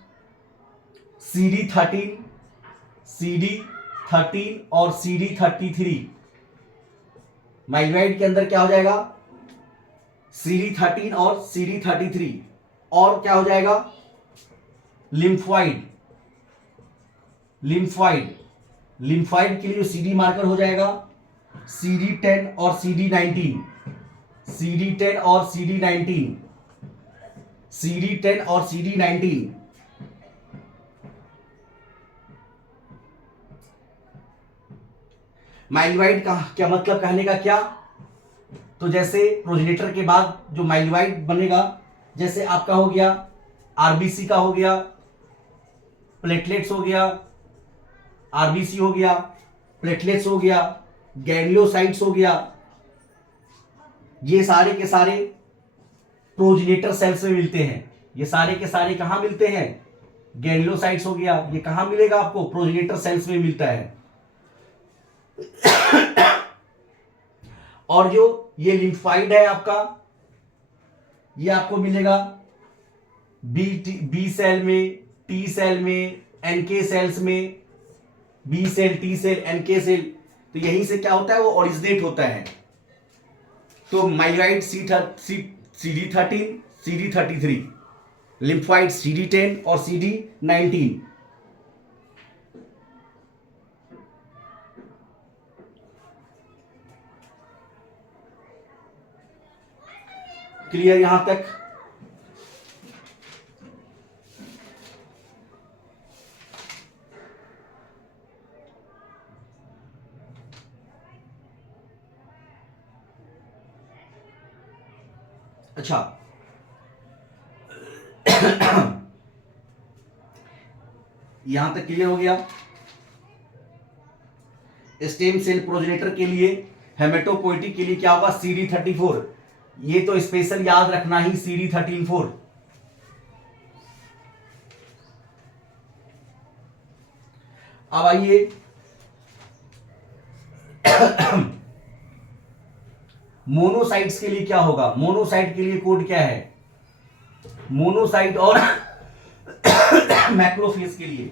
CD13 और CD33। माइल्यूआइड के अंदर क्या हो जाएगा? CD13 और CD33। और क्या हो जाएगा? लिम्फोइड के लिए जो CD मार्कर हो जाएगा CD10 और CD19। CD10 और CD19। माइल्यूआइड का क्या मतलब, कहने का क्या? तो जैसे प्रोजेनेटर के बाद जो माइल्यूआइड बनेगा, जैसे आपका हो गया आरबीसी का हो गया, प्लेटलेट्स हो गया, आरबीसी हो गया, प्लेटलेट्स हो गया, गैंग्लियोसाइट्स हो गया, ये सारे के सारे प्रोजेनेटर सेल्स में मिलते हैं। ये सारे के सारे कहां मिलते हैं? गैंग्लियोसाइट्स हो गया, ये कहां मिलेगा आपको? प्रोजेनेटर सेल्स में मिलता है। और जो ये लिम्फाइड है आपका, ये आपको मिलेगा बी सेल में, टी सेल में, एनके सेल्स में, B cell, T cell, NK cell. तो यहीं से क्या होता है? वो ओरिजिनेट होता है। तो माइल्यूआइड CD13, CD33, लिम्फोइड CD10 और CD19। क्लियर यहां तक? अच्छा, यहां तक क्लियर हो गया। स्टेम सेल प्रोजेनेटर के लिए, हेमेटोपोइटिक के लिए क्या होगा? CD34। ये तो स्पेशल याद रखना ही, CD13-4। अब आइए मोनोसाइट्स के लिए क्या होगा? मोनोसाइट के लिए कोड क्या है? मोनोसाइट और मैक्रोफेज के लिए,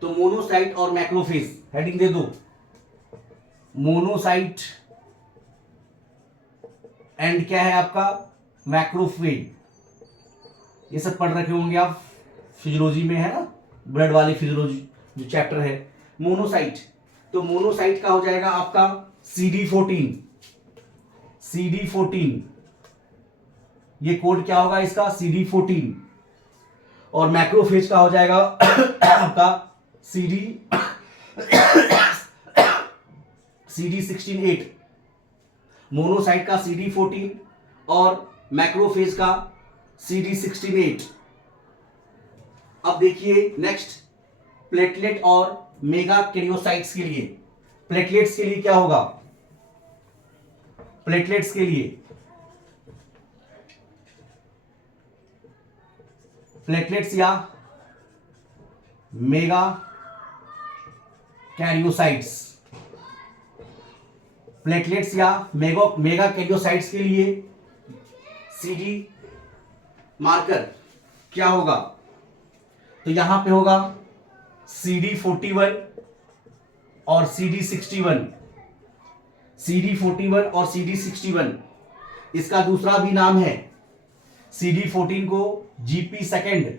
तो मोनोसाइट और मैक्रोफेज हेडिंग दे दो। मोनोसाइट एंड क्या है आपका? मैक्रोफेज। ये सब पढ़ रखे होंगे आप, फिजियोलॉजी में है ना, ब्लड वाली फिजियोलॉजी जो चैप्टर है। मोनोसाइट, तो मोनोसाइट का हो जाएगा आपका CD14। ये कोड क्या होगा इसका? CD14। और मैक्रोफेज का हो जाएगा आपका CD16-8। मोनोसाइट का CD14 और मैक्रोफेज का CD16-8। अब देखिए नेक्स्ट, प्लेटलेट और मेगा कैरियोसाइट्स के लिए। प्लेटलेट्स के लिए क्या होगा? प्लेटलेट्स के लिए, प्लेटलेट्स या मेगा कैरियोसाइट्स, प्लेटलेट्स या मेगा कैरियोसाइट्स के लिए CD मार्कर क्या होगा? तो यहां पे होगा CD41 और CD61। CD41 और CD61, इसका दूसरा भी नाम है। CD14 को GP सेकेंड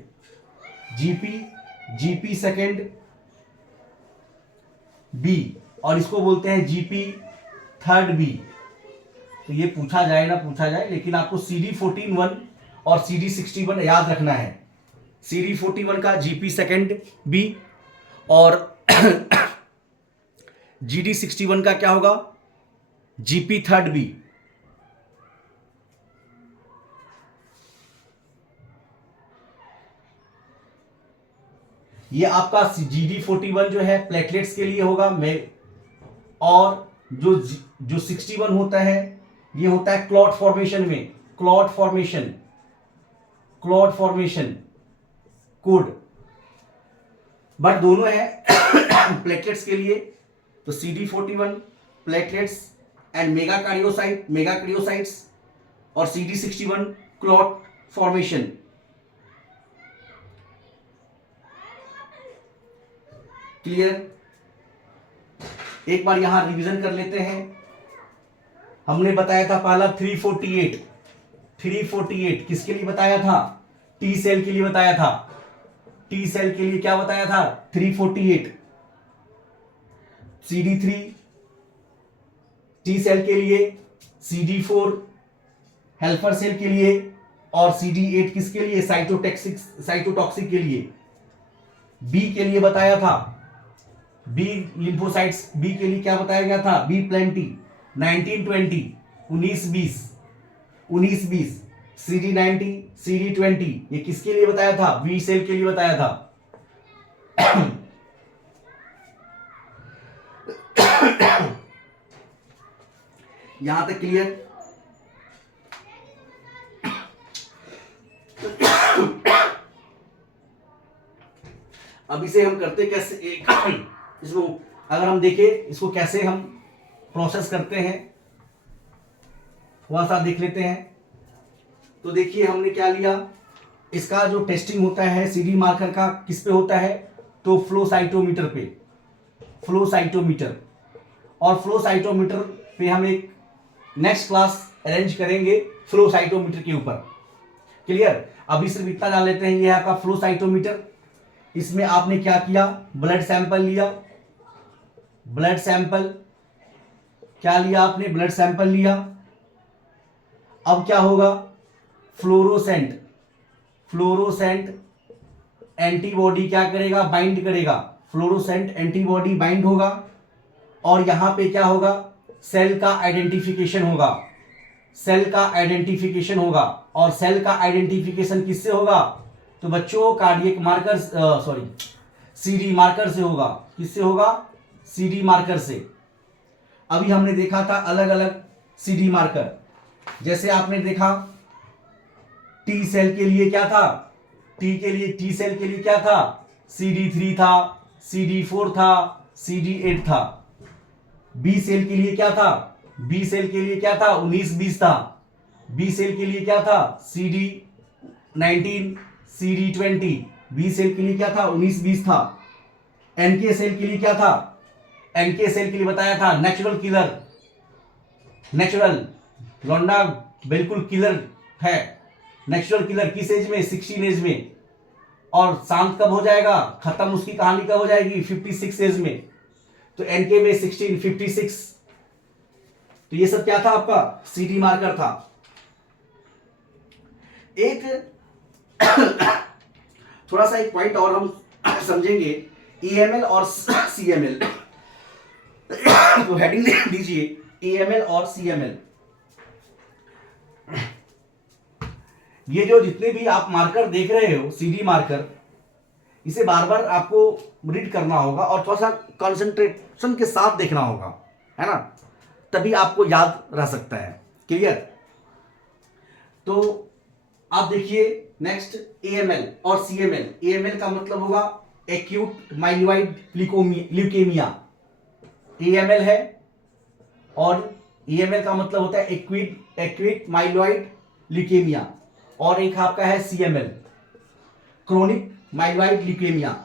B, और इसको बोलते हैं GP थर्ड B। तो ये पूछा जाए ना पूछा जाए, लेकिन आपको CD14-1 और CD61 याद रखना है। CD41 का GP सेकेंड B और GD61 का क्या होगा? GP3B। ये आपका GD41 जो है प्लेटलेट्स के लिए होगा। और जो 61 होता है ये होता है क्लॉट फॉर्मेशन में, क्लॉट फॉर्मेशन कोड, बट दोनों है प्लेटलेट्स के लिए। तो CD41 प्लेटलेट्स एंड मेगाकार्डियोसाइट्स और CD61 क्लॉट फॉर्मेशन। क्लियर? एक बार यहां रिवीजन कर लेते हैं। हमने बताया था पहला 348 किसके लिए बताया था? टी सेल के लिए बताया था। टी सेल के लिए क्या बताया था? 348। CD3 टी सेल के लिए, CD4 हेल्पर सेल के लिए, और CD8 किसके लिए? साइटोटॉक्सिक के लिए। बी के लिए बताया था, बी लिम्फोसाइट्स, बी के लिए क्या बताया गया था? बी प्लेंटी 1920 1920 CD90 CD20 ये किसके लिए बताया था? बी सेल के लिए बताया था। यहां तक क्लियर? अब इसे हम करते कैसे? इसको अगर हम देखें इसको कैसे हम प्रोसेस करते हैं, थोड़ा सा देख लेते हैं। तो देखिए हमने क्या लिया, इसका जो टेस्टिंग होता है CD मार्कर का किस पे होता है? तो फ्लो साइटोमीटर पे, फ्लो साइटोमीटर। और फ्लो साइटोमीटर पे हम एक नेक्स्ट क्लास अरेंज करेंगे फ्लो साइटोमीटर के ऊपर। क्लियर? अभी सिर्फ इतना जान लेते हैं, ये आपका फ्लो साइटोमीटर। इसमें आपने क्या किया? ब्लड सैंपल लिया, ब्लड सैंपल क्या लिया आपने? ब्लड सैंपल लिया। अब क्या होगा? फ्लोरोसेंट एंटीबॉडी क्या करेगा? बाइंड करेगा। फ्लोरोसेंट एंटीबॉडी बाइंड होगा और यहां पे क्या होगा? सेल का आइडेंटिफिकेशन होगा। सेल का आइडेंटिफिकेशन होगा। और सेल का आइडेंटिफिकेशन किससे होगा? तो बच्चों कार्डियक मार्कर, CD मार्कर से होगा। किससे होगा? CD मार्कर से। अभी हमने देखा था अलग अलग CD मार्कर। जैसे आपने देखा टी सेल के लिए क्या था? टी सेल के लिए क्या था? CD3 था, CD4 था, CD8 था। बी सेल के लिए क्या था? बी सेल के लिए क्या था? 19-20 था। बी सेल के लिए क्या था? CD19 CD20। बी सेल के लिए क्या था? 19-20 था। एनके सेल के लिए क्या था? एनके सेल के लिए बताया था नेचुरल किलर, नेचुरल लौंडा बिल्कुल किलर है। नेचुरल किलर किस एज में? 16 एज में। और शांत कब हो जाएगा? खत्म उसकी कहानी कब हो जाएगी? 56 एज में। तो एनके में 16 56। तो ये सब क्या था? आपका CD मार्कर था। एक थोड़ा सा एक पॉइंट और हम समझेंगे, EML और CML। तो हेडिंग दीजिए EML और CML। ये जो जितने भी आप मार्कर देख रहे हो CD मार्कर, इसे बार बार आपको रीड करना होगा और थोड़ा सा कंसंट्रेशन के साथ देखना होगा, है ना? तभी आपको याद रह सकता है। क्लियर? तो आप देखिए नेक्स्ट AML और CML। AML का मतलब होगा एक्यूट माइलॉइड ल्यूकेमिया, AML है। और EML का मतलब होता है एक्यूट माइलॉइड ल्यूकेमिया। और एक आपका है CML, क्रोनिक माइलॉइड ल्यूकेमिया।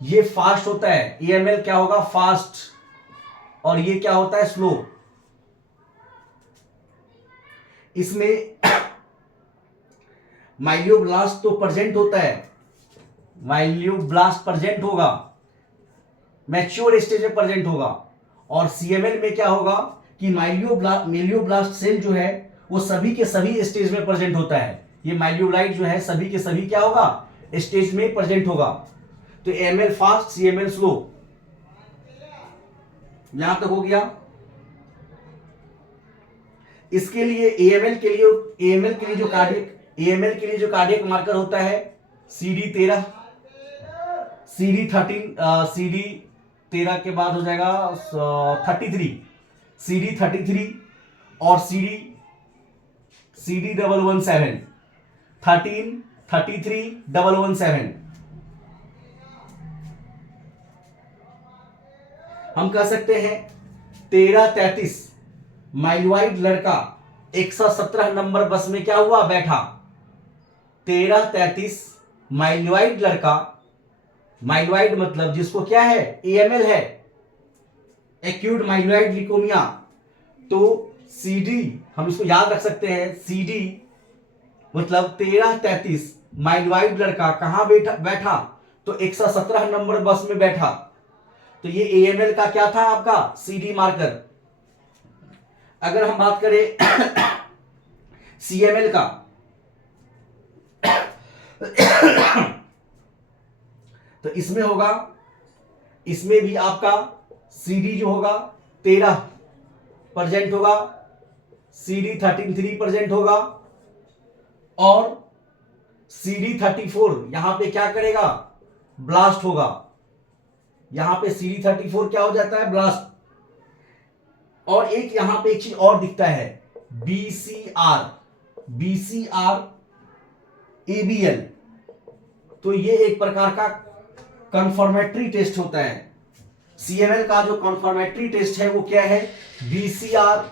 ये फास्ट होता है। AML क्या होगा? फास्ट। और ये क्या होता है? स्लो। इसमें माइलियोब्लास्ट तो प्रेजेंट होता है, माइलियोब्लास्ट प्रेजेंट होगा, मैच्योर स्टेज में प्रेजेंट होगा। और CML में क्या होगा कि माइलियोब्लास्ट सेल जो है वो सभी के सभी स्टेज में प्रेजेंट होता है। ये माइलियोब्लाइट जो है सभी के सभी क्या होगा? स्टेज में प्रेजेंट होगा। तो AML फास्ट, CML स्लो। यहां तक हो गया। इसके लिए एएमएल के लिए जो कार्डियक मार्कर होता है CD13, CD13 के बाद हो जाएगा 33, CD33 और CD117, 13, 33, 117। हम कह सकते हैं 1333 माइलवाइड लड़का 117 नंबर बस में क्या हुआ, बैठा। 1333 माइलवाइड लड़का, माइलवाइड मतलब जिसको क्या है, एएमएल है, एक्यूट माइलवाइड ल्यूकेमिया। तो सीडी हम इसको याद रख सकते हैं, सीडी मतलब 1333 माइलवाइड लड़का कहां बैठा, तो 117 नंबर बस में बैठा। तो ये एएमएल का क्या था, आपका सीडी मार्कर। अगर हम बात करें सीएमएल का, तो इसमें होगा, इसमें भी आपका सीडी जो होगा 13 प्रेजेंट होगा, CD13 प्रेजेंट होगा, और CD34 यहां पे क्या करेगा, ब्लास्ट होगा। यहां पे CD34 क्या हो जाता है, ब्लास्ट। और एक यहां पे एक चीज और दिखता है, BCR ABL। तो ये एक प्रकार का कन्फर्मेटरी टेस्ट होता है। CML का जो कन्फर्मेटरी टेस्ट है वो क्या है, BCR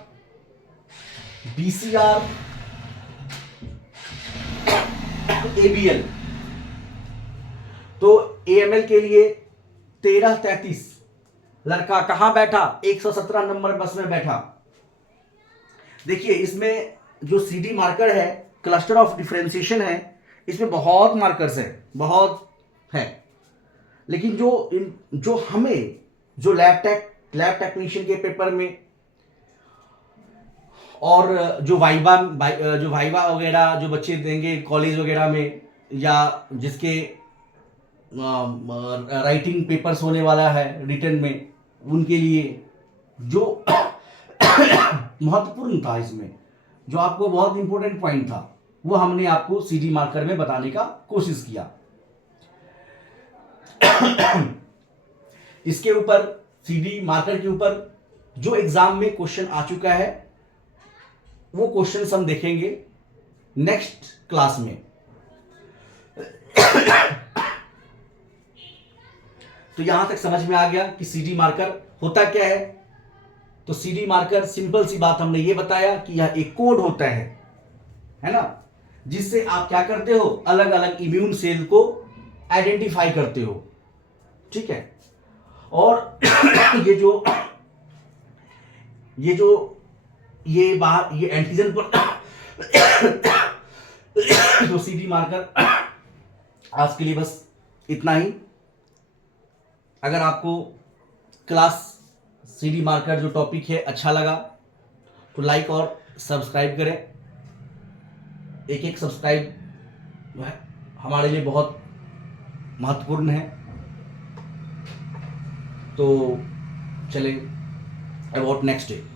ABL। तो AML के लिए 1333 लड़का कहां बैठा, 117 नंबर बस में बैठा। देखिए इसमें जो CD मार्कर है, क्लस्टर ऑफ डिफरेंशिएशन है, इसमें बहुत मार्कर्स है, बहुत है। लेकिन जो हमें जो लैब टेक्नीशियन के पेपर में और जो वाइवा वगैरह जो बच्चे देंगे कॉलेज वगैरह में, या जिसके राइटिंग पेपर्स होने वाला है रिटन में, उनके लिए जो महत्वपूर्ण था, इसमें जो आपको बहुत इंपॉर्टेंट पॉइंट था, वो हमने आपको सीडी मार्कर में बताने का कोशिश किया। इसके ऊपर सीडी मार्कर के ऊपर जो एग्जाम में क्वेश्चन आ चुका है, वो क्वेश्चन हम देखेंगे नेक्स्ट क्लास में। तो यहां तक समझ में आ गया कि सीडी मार्कर होता क्या है। तो सीडी मार्कर, सिंपल सी बात हमने ये बताया कि यह एक कोड होता है ना, जिससे आप क्या करते हो, अलग अलग इम्यून सेल को आइडेंटिफाई करते हो, ठीक है। और ये एंटीजन पर तो सीडी मार्कर आज के लिए बस इतना ही। अगर आपको क्लास सीडी मार्कर जो टॉपिक है अच्छा लगा तो लाइक और सब्सक्राइब करें। एक सब्सक्राइब हमारे लिए बहुत महत्वपूर्ण है। तो चले अबाउट नेक्स्ट डे।